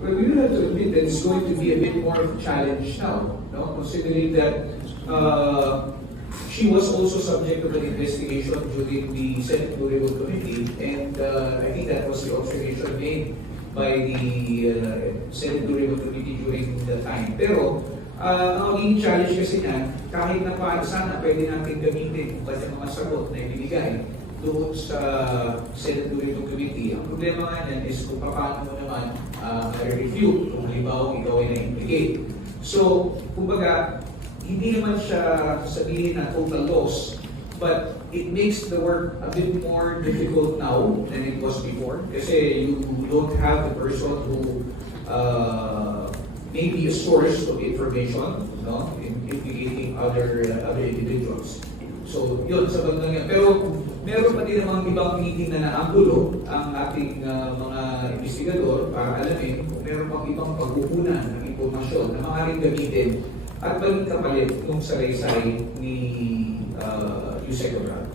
Well, we will have to admit that it's going to be a bit more of a challenge now, no? Considering that she was also subject to an investigation during the Senate Blue Ribbon Committee, and I think that was the observation made by the Senate Blue Ribbon Committee during the time. Pero, ang magiging challenge kasi niyan, kahit na paano sana pwede natin gamitin kung yung mga sagot na ibinigay doon sa Senate Blue Ribbon Committee. Ang problema nga niyan is kung paano mo naman refute kung halimbawa ikaw ay na-implicate. So, kumbaga, hindi naman siya sabihin na total loss, but it makes the work a bit more difficult now than it was before. Kasi you don't have the person who may be a source of information, no, in implicating other individuals. So, yun, sa bandang yan. Pero, meron pa din namang ibang meeting na naanggulo ang ating mga investigador para alamin kung meron pang ibang pagkukunan ng impormasyon na maaaring gamitin at maging kapalit kung salaysay ni Yusek Obrador.